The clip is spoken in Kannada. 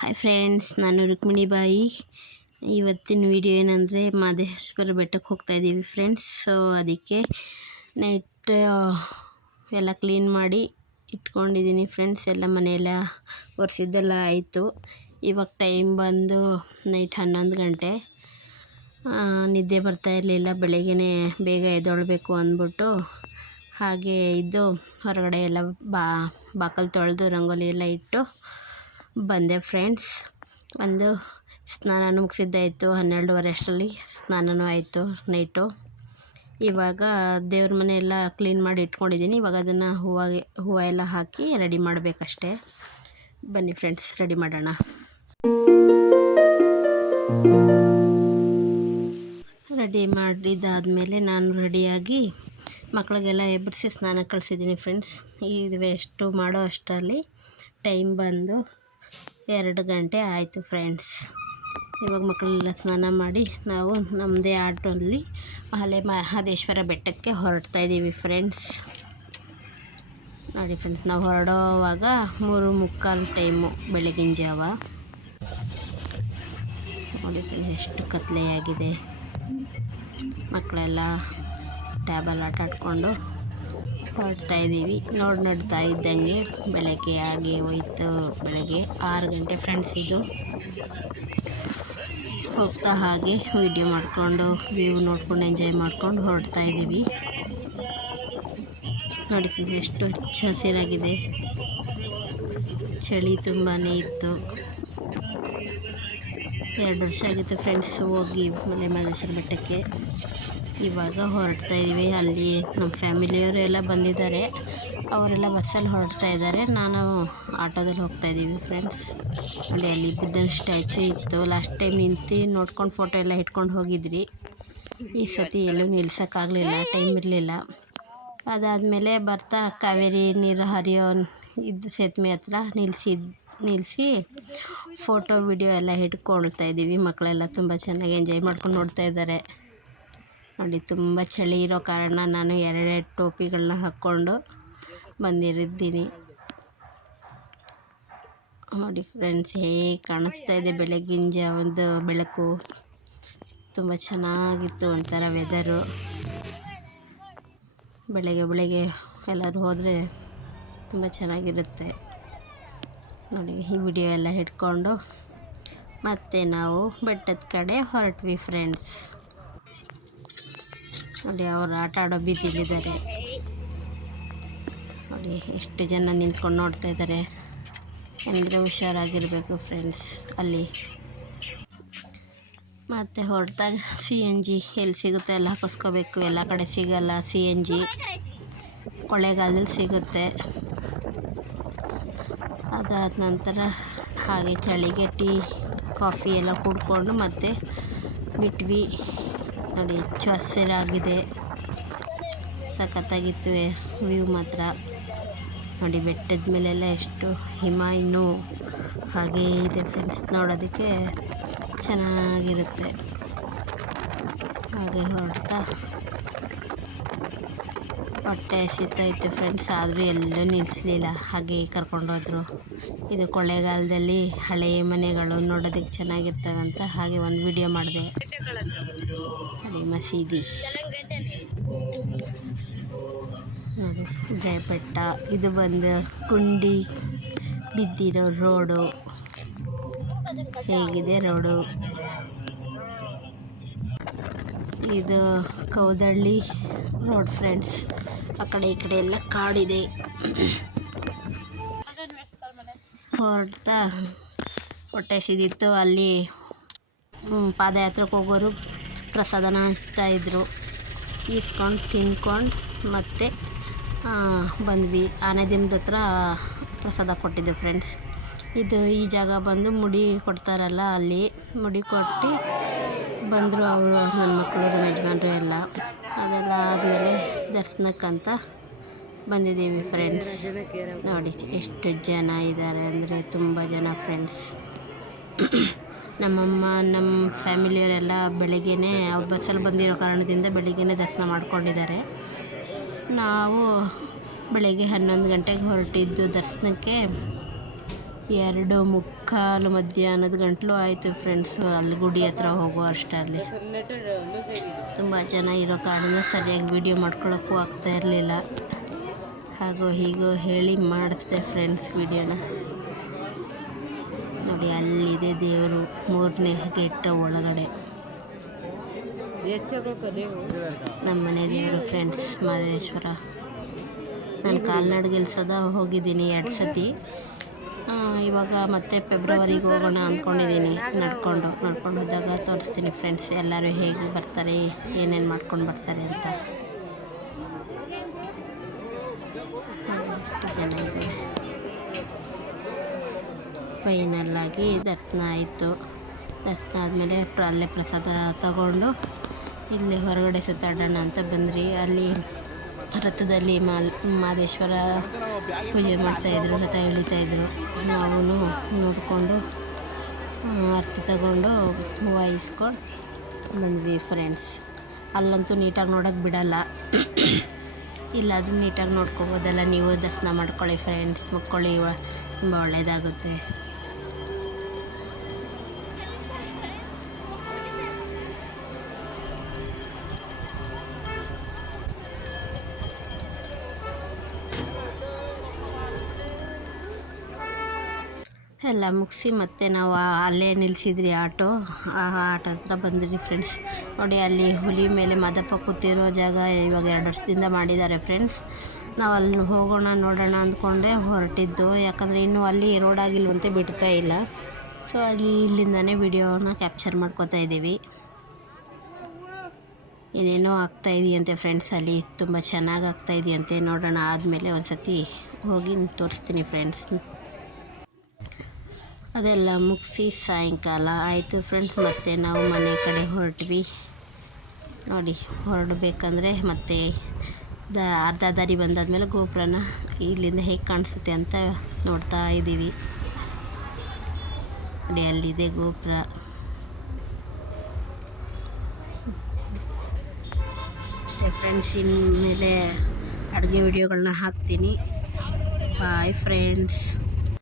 ಹಾಯ್ ಫ್ರೆಂಡ್ಸ್, ನಾನು ರುಕ್ಮಿಣಿ ಬಾಯಿ. ಇವತ್ತಿನ ವಿಡಿಯೋ ಏನಂದರೆ ಮಹದೇಶ್ವರ ಬೆಟ್ಟಕ್ಕೆ ಹೋಗ್ತಾಯಿದ್ದೀವಿ ಫ್ರೆಂಡ್ಸ್. ಸೊ ಅದಕ್ಕೆ ನೈಟ್ ಎಲ್ಲ ಕ್ಲೀನ್ ಮಾಡಿ ಇಟ್ಕೊಂಡಿದ್ದೀನಿ ಫ್ರೆಂಡ್ಸ್. ಎಲ್ಲ ಮನೆಯೆಲ್ಲ ಒರೆಸಿದ್ದೆಲ್ಲ ಆಯಿತು. ಇವಾಗ ಟೈಮ್ ಬಂದು ನೈಟ್ 11 ಗಂಟೆ. ನಿದ್ದೆ ಬರ್ತಾ ಇರಲಿಲ್ಲ. ಬೆಳಗ್ಗೆನೇ ಬೇಗ ಎದ್ದೇಳಬೇಕು ಅಂದ್ಬಿಟ್ಟು ಹಾಗೆ ಇದ್ದು ಹೊರಗಡೆ ಎಲ್ಲ ಬಾಕಲು ತೊಳೆದು ರಂಗೋಲಿ ಎಲ್ಲ ಇಟ್ಟು ಬಂದೆ ಫ್ರೆಂಡ್ಸ್. ಒಂದು ಸ್ನಾನ ಮುಗಿಸಿದ್ದಾಯಿತು. 12:30 ಅಷ್ಟರಲ್ಲಿ ಸ್ನಾನನೂ ಆಯಿತು ನೈಟು. ಇವಾಗ ದೇವ್ರ ಮನೆ ಎಲ್ಲ ಕ್ಲೀನ್ ಮಾಡಿ ಇಟ್ಕೊಂಡಿದ್ದೀನಿ. ಇವಾಗ ಅದನ್ನು ಹೂವು ಎಲ್ಲ ಹಾಕಿ ರೆಡಿ ಮಾಡಬೇಕಷ್ಟೆ. ಬನ್ನಿ ಫ್ರೆಂಡ್ಸ್, ರೆಡಿ ಮಾಡೋಣ. ರೆಡಿ ಮಾಡಿದ್ದಾದಮೇಲೆ ನಾನು ರೆಡಿಯಾಗಿ ಮಕ್ಕಳಿಗೆಲ್ಲ ಎಬ್ಬರಿಸಿ ಸ್ನಾನ ಕಳಿಸಿದ್ದೀನಿ ಫ್ರೆಂಡ್ಸ್. ಇದು ಎಷ್ಟು ಮಾಡೋ ಅಷ್ಟರಲ್ಲಿ ಟೈಮ್ ಬಂದು 2 ಗಂಟೆ ಆಯಿತು ಫ್ರೆಂಡ್ಸ್. ಇವಾಗ ಮಕ್ಕಳೆಲ್ಲ ಸ್ನಾನ ಮಾಡಿ ನಾವು ನಮ್ಮದೇ ಆಟೋಲ್ಲಿ ಮಹದೇಶ್ವರ ಬೆಟ್ಟಕ್ಕೆ ಹೊರಡ್ತಾಯಿದ್ದೀವಿ ಫ್ರೆಂಡ್ಸ್. ನೋಡಿ ಫ್ರೆಂಡ್ಸ್, ನಾವು ಹೊರಡೋವಾಗ 3:45 ಟೈಮು, ಬೆಳಗಿನ ಜಾವ. ನೋಡಿ ಫ್ರೆಂಡ್ಸ್, ಎಷ್ಟು ಕತ್ಲೆಯಾಗಿದೆ. ಮಕ್ಕಳೆಲ್ಲ ಟ್ಯಾಬಲ್ಲಿ ಆಟ ಆಡ್ಕೊಂಡು ಹೊರಡ್ತಾಯಿದ್ದೀವಿ. ನೋಡ್ತಾ ಇದ್ದಂಗೆ ಬೆಳಗ್ಗೆ ಆಗಿ ಹೋಯ್ತು. ಬೆಳಗ್ಗೆ 6 ಗಂಟೆ ಫ್ರೆಂಡ್ಸ್. ಇದು ಹೋಗ್ತಾ ಹಾಗೆ ವಿಡಿಯೋ ಮಾಡಿಕೊಂಡು ವ್ಯೂ ನೋಡ್ಕೊಂಡು ಎಂಜಾಯ್ ಮಾಡ್ಕೊಂಡು ಹೊರಡ್ತಾಯಿದ್ದೀವಿ. ನೋಡಿ ಫ್ರೆಂಡ್ಸ್, ಎಷ್ಟು ಹಚ್ಚ ಹಸಿರಾಗಿದೆ. ಚಳಿ ತುಂಬಾ ಇತ್ತು. 2 ವರ್ಷ ಆಗಿತ್ತು ಫ್ರೆಂಡ್ಸ್ ಹೋಗಿ ಮಹದೇಶ್ವರ ಬೆಟ್ಟಕ್ಕೆ. ಇವಾಗ ಹೊರಡ್ತಾಯಿದ್ದೀವಿ. ಅಲ್ಲಿ ನಮ್ಮ ಫ್ಯಾಮಿಲಿಯವರು ಎಲ್ಲ ಬಂದಿದ್ದಾರೆ. ಅವರೆಲ್ಲ ಬಸ್ಸಲ್ಲಿ ಹೊರಡ್ತಾ ಇದ್ದಾರೆ. ನಾನು ಆಟೋದಲ್ಲಿ ಹೋಗ್ತಾಯಿದ್ದೀವಿ ಫ್ರೆಂಡ್ಸ್. ನೋಡಿ, ಅಲ್ಲಿ ಬುದ್ಧನ ಸ್ಟ್ಯಾಚು ಇತ್ತು. ಲಾಸ್ಟ್ ಟೈಮ್ ನಿಂತು ನೋಡ್ಕೊಂಡು ಫೋಟೋ ಎಲ್ಲ ಇಟ್ಕೊಂಡು ಹೋಗಿದ್ರಿ. ಈ ಸತಿ ಎಲ್ಲೂ ನಿಲ್ಸೋಕ್ಕಾಗಲಿಲ್ಲ, ಟೈಮ್ ಇರಲಿಲ್ಲ. ಅದಾದಮೇಲೆ ಬರ್ತಾ ಕಾವೇರಿ ನೀರು ಹರಿಯೋ ಸೇತುವೆ ಹತ್ರ ನಿಲ್ಲಿಸಿ ಫೋಟೋ ವಿಡಿಯೋ ಎಲ್ಲ ಹಿಡ್ಕೊಳ್ತಾ ಇದ್ದೀವಿ. ಮಕ್ಕಳೆಲ್ಲ ತುಂಬ ಚೆನ್ನಾಗಿ ಎಂಜಾಯ್ ಮಾಡ್ಕೊಂಡು ನೋಡ್ತಾ ಇದ್ದಾರೆ. ನೋಡಿ, ತುಂಬ ಚಳಿ ಇರೋ ಕಾರಣ ನಾನು 2 ಟೋಪಿಗಳನ್ನ ಹಾಕ್ಕೊಂಡು ಬಂದಿರಿದ್ದೀನಿ. ನೋಡಿ ಫ್ರೆಂಡ್ಸ್, ಹೇಗೆ ಕಾಣಿಸ್ತಾ ಇದೆ ಬೆಳಗಿನ ಜಾವದ ಬೆಳಕು. ತುಂಬ ಚೆನ್ನಾಗಿತ್ತು ಒಂಥರ ವೆದರು. ಬೆಳಗ್ಗೆ ಎಲ್ಲರೂ ಹೋದರೆ ತುಂಬ ಚೆನ್ನಾಗಿರುತ್ತೆ. ನೋಡಿ, ಈ ವಿಡಿಯೋ ಎಲ್ಲ ಹಿಡ್ಕೊಂಡು ಮತ್ತೆ ನಾವು ಬೆಟ್ಟದ ಕಡೆ ಹೊರಟ್ವಿ ಫ್ರೆಂಡ್ಸ್. ನೋಡಿ, ಅವರು ಆಟ ಆಡೋ ಬೀದಿಲಿದ್ದಾರೆ. ನೋಡಿ, ಎಷ್ಟು ಜನ ನಿಂತ್ಕೊಂಡು ನೋಡ್ತಾ ಇದ್ದಾರೆ. ಅಂದರೆ ಹುಷಾರಾಗಿರಬೇಕು ಫ್ರೆಂಡ್ಸ್ ಅಲ್ಲಿ. ಮತ್ತು ಹೊರಟಾಗ CNG ಎಲ್ಲಿ ಸಿಗುತ್ತೆ ಎಲ್ಲ ಹಾಕಿಸ್ಕೋಬೇಕು. ಎಲ್ಲ ಕಡೆ ಸಿಗಲ್ಲ CNG. ಕೊಳ್ಳೇಗಾಲದಲ್ಲಿ ಸಿಗುತ್ತೆ. ಅದಾದ ನಂತರ ಹಾಗೆ ಚಳಿಗೆ ಟೀ ಕಾಫಿ ಎಲ್ಲ ಕುಡ್ಕೊಂಡು ಮತ್ತೆ ಬಿಟ್ವಿ. ನೋಡಿ, ಹೆಚ್ಚು ಹಸಿರಾಗಿದೆ. ಸಖತ್ತಾಗಿತ್ತು ವ್ಯೂ ಮಾತ್ರ. ನೋಡಿ, ಬೆಟ್ಟದ ಮೇಲೆಲ್ಲ ಎಷ್ಟು ಹಿಮ ಇನ್ನೂ ಹಾಗೇ ಇದೆ ಫ್ರೆಂಡ್ಸ್. ನೋಡೋದಕ್ಕೆ ಚೆನ್ನಾಗಿರುತ್ತೆ. ಹಾಗೆ ಹೊರಡ್ತಾ ಹೊಟ್ಟೆ ಹಸಿತಾಯಿತ್ತು ಫ್ರೆಂಡ್ಸ್. ಆದರೂ ಎಲ್ಲೂ ನಿಲ್ಲಿಸಲಿಲ್ಲ, ಹಾಗೆ ಕರ್ಕೊಂಡೋದ್ರು. ಇದು ಕೊಳ್ಳೇಗಾಲದಲ್ಲಿ ಹಳೆಯ ಮನೆಗಳು ನೋಡೋದಕ್ಕೆ ಚೆನ್ನಾಗಿರ್ತವಂತ ಹಾಗೆ ಒಂದು ವಿಡಿಯೋ ಮಾಡಿದೆ. ಅದೇ ಮಸೀದಿ ನೋಡಿ, ಬೆಟ್ಟ. ಇದು ಬಂದು ಗುಂಡಿ ಬಿದ್ದಿರೋ ರೋಡು. ಹೇಗಿದೆ ರೋಡು. ಇದು ಕೌದಳ್ಳಿ ರೋಡ್ ಫ್ರೆಂಡ್ಸ್. ಆ ಕಡೆ ಈ ಕಡೆ ಎಲ್ಲ ಕಾಡಿದೆ. ಹೊರಡ್ತಾ ಹೊಟ್ಟೆ ಹಸಿದಿತ್ತು. ಅಲ್ಲಿ ಪಾದಯಾತ್ರೆಗೆ ಹೋಗೋರು ಪ್ರಸಾದನ ಹಂಚ್ತಾಯಿದ್ರು. ಈಸ್ಕೊಂಡು ತಿನ್ಕೊಂಡು ಮತ್ತೆ ಬಂದ್ವಿ. ಆನೆದಿಂಬದ ಹತ್ರ ಪ್ರಸಾದ ಕೊಟ್ಟಿದ್ದು ಫ್ರೆಂಡ್ಸ್. ಈ ಜಾಗ ಬಂದು ಮುಡಿ ಕೊಡ್ತಾರಲ್ಲ, ಅಲ್ಲಿ ಮುಡಿ ಕೊಟ್ಟು ಬಂದರು ಅವರು, ನನ್ನ ಮಕ್ಕಳು, ನಮ್ಮ ಯಜಮಾನ್ರು ಎಲ್ಲ. ಅದೆಲ್ಲ ಆದಮೇಲೆ ದರ್ಶನಕ್ಕಂತ ಬಂದಿದ್ದೀವಿ ಫ್ರೆಂಡ್ಸ್. ನೋಡಿ, ಎಷ್ಟು ಜನ ಇದ್ದಾರೆ ಅಂದರೆ ತುಂಬ ಜನ ಫ್ರೆಂಡ್ಸ್. ನಮ್ಮಮ್ಮ, ನಮ್ಮ ಫ್ಯಾಮಿಲಿಯವರೆಲ್ಲ ಬೆಳಗ್ಗೆನೇ ಅವ್ರ ಬಸ್ಸಲ್ಲಿ ಬಂದಿರೋ ಕಾರಣದಿಂದ ಬೆಳಗ್ಗೆನೇ ದರ್ಶನ ಮಾಡ್ಕೊಂಡಿದ್ದಾರೆ. ನಾವು ಬೆಳಗ್ಗೆ 11 ಗಂಟೆಗೆ ಹೊರಟಿದ್ದು ದರ್ಶನಕ್ಕೆ. 2:45 ಮಧ್ಯಾಹ್ನದ ಗಂಟಲು ಆಯಿತು ಫ್ರೆಂಡ್ಸು. ಅಲ್ಲಿ ಗುಡಿ ಹತ್ರ ಹೋಗೋ ಅಷ್ಟರಲ್ಲಿ ತುಂಬ ಜನ ಇರೋ ಕಾರಣ ಸರಿಯಾಗಿ ವೀಡಿಯೋ ಮಾಡ್ಕೊಳ್ಳೋಕ್ಕೂ ಆಗ್ತಾ ಇರಲಿಲ್ಲ. ಹಾಗೋ ಹೀಗೋ ಹೇಳಿ ಮಾಡಿಸ್ದೆ ಫ್ರೆಂಡ್ಸ್ ವೀಡಿಯೋನ. ನೋಡಿ ಅಲ್ಲಿದೆ ದೇವರು, 3ನೇ ಗೇಟ್ ಒಳಗಡೆ ನಮ್ಮ ಮನೆ ದೇವರು ಫ್ರೆಂಡ್ಸ್ ಮಹದೇಶ್ವರ. ನಾನು ಕಾಲ್ನಡಿಗೆಲ್ಸದ ಹೋಗಿದ್ದೀನಿ 2 ಸತಿ. ಇವಾಗ ಮತ್ತೆ ಫೆಬ್ರವರಿಗೆ ಹೋಗೋಣ ಅಂದ್ಕೊಂಡಿದ್ದೀನಿ. ನಡ್ಕೊಂಡು ಹೋದಾಗ ತೋರಿಸ್ತೀನಿ ಫ್ರೆಂಡ್ಸ್ ಎಲ್ಲರೂ ಹೇಗೆ ಬರ್ತಾರೆ, ಏನೇನು ಮಾಡ್ಕೊಂಡು ಬರ್ತಾರೆ ಅಂತ. ಎಷ್ಟು ಜನ ಇದೆ. ಫೈನಲ್ಲಾಗಿ ದರ್ಶನ ಆಯಿತು. ದರ್ಶನ ಆದಮೇಲೆ ಅಲ್ಲೇ ಪ್ರಸಾದ ತಗೊಂಡು ಇಲ್ಲಿ ಹೊರಗಡೆ ಸುತ್ತಾಡೋಣ ಅಂತ ಬಂದ್ರಿ. ಅಲ್ಲಿ ರಥದಲ್ಲಿ ಮಹದೇಶ್ವರ ಪೂಜೆ ಮಾಡ್ತಾಯಿದ್ರು, ರಥ ಎಳಿತಾಯಿದ್ರು. ನಾವು ನೋಡಿಕೊಂಡು ಅರ್ಥ ತಗೊಂಡು ಹೂವು ಇಸ್ಕೊಂಡು ಬಂದ್ವಿ ಫ್ರೆಂಡ್ಸ್. ಅಲ್ಲಂತೂ ನೀಟಾಗಿ ನೋಡೋಕ್ಕೆ ಬಿಡಲ್ಲ, ಇಲ್ಲ ಅದು ನೀಟಾಗಿ ನೋಡ್ಕೋಬೋದಲ್ಲ. ನೀವು ದರ್ಶನ ಮಾಡ್ಕೊಳ್ಳಿ ಫ್ರೆಂಡ್ಸ್, ಮಕ್ಕಳು ತುಂಬ ಒಳ್ಳೆಯದಾಗುತ್ತೆ. ಎಲ್ಲ ಮುಗಿಸಿ ಮತ್ತೆ ನಾವು ಅಲ್ಲೇ ನಿಲ್ಲಿಸಿದ್ರಿ ಆಟೋ. ಆ ಆಟೋ ಹತ್ರ ಬಂದ್ರಿ ಫ್ರೆಂಡ್ಸ್. ನೋಡಿ ಅಲ್ಲಿ ಹುಲಿ ಮೇಲೆ ಮಾದಪ್ಪ ಕೂತಿರೋ ಜಾಗ ಇವಾಗ 2 ವರ್ಷದಿಂದ ಮಾಡಿದ್ದಾರೆ ಫ್ರೆಂಡ್ಸ್. ನಾವು ಅಲ್ಲಿ ಹೋಗೋಣ ನೋಡೋಣ ಅಂದ್ಕೊಂಡೆ ಹೊರಟಿದ್ದು, ಯಾಕಂದರೆ ಇನ್ನೂ ಅಲ್ಲಿ ರೋಡ್ ಆಗಿಲ್ವಂತೆ, ಬಿಡ್ತಾ ಇಲ್ಲ. ಸೊ ಇಲ್ಲಿಂದನೇ ವಿಡಿಯೋನ ಕ್ಯಾಪ್ಚರ್ ಮಾಡ್ಕೋತಾ ಇದ್ದೀವಿ. ಏನೇನೋ ಆಗ್ತಾಯಿದೆಯಂತೆ ಫ್ರೆಂಡ್ಸ್, ಅಲ್ಲಿ ತುಂಬ ಚೆನ್ನಾಗಿ ಆಗ್ತಾಯಿದೆಯಂತೆ. ನೋಡೋಣ ಆದಮೇಲೆ ಒಂದು ಸತಿ ಹೋಗಿ ತೋರಿಸ್ತೀನಿ ಫ್ರೆಂಡ್ಸ್. ಅದೆಲ್ಲ ಮುಗಿಸಿ ಸಾಯಂಕಾಲ ಆಯಿತು ಫ್ರೆಂಡ್ಸ್. ಮತ್ತೆ ನಾವು ಮನೆ ಕಡೆ ಹೊರಟ್ವಿ. ನೋಡಿ ಹೊರಡಬೇಕಂದ್ರೆ ಮತ್ತೆ ಅರ್ಧ ದಾರಿ ಬಂದಾದಮೇಲೆ ಗೋಪುರನ ಇಲ್ಲಿಂದ ಹೇಗೆ ಕಾಣಿಸುತ್ತೆ ಅಂತ ನೋಡ್ತಾ ಇದ್ದೀವಿ. ನೋಡಿ ಅಲ್ಲಿದೆ ಗೋಪುರ. ಅಷ್ಟೇ ಫ್ರೆಂಡ್ಸ್, ಇನ್ಮೇಲೆ ಅಡುಗೆ ವಿಡಿಯೋಗಳನ್ನ ಹಾಕ್ತೀನಿ. Bye friends.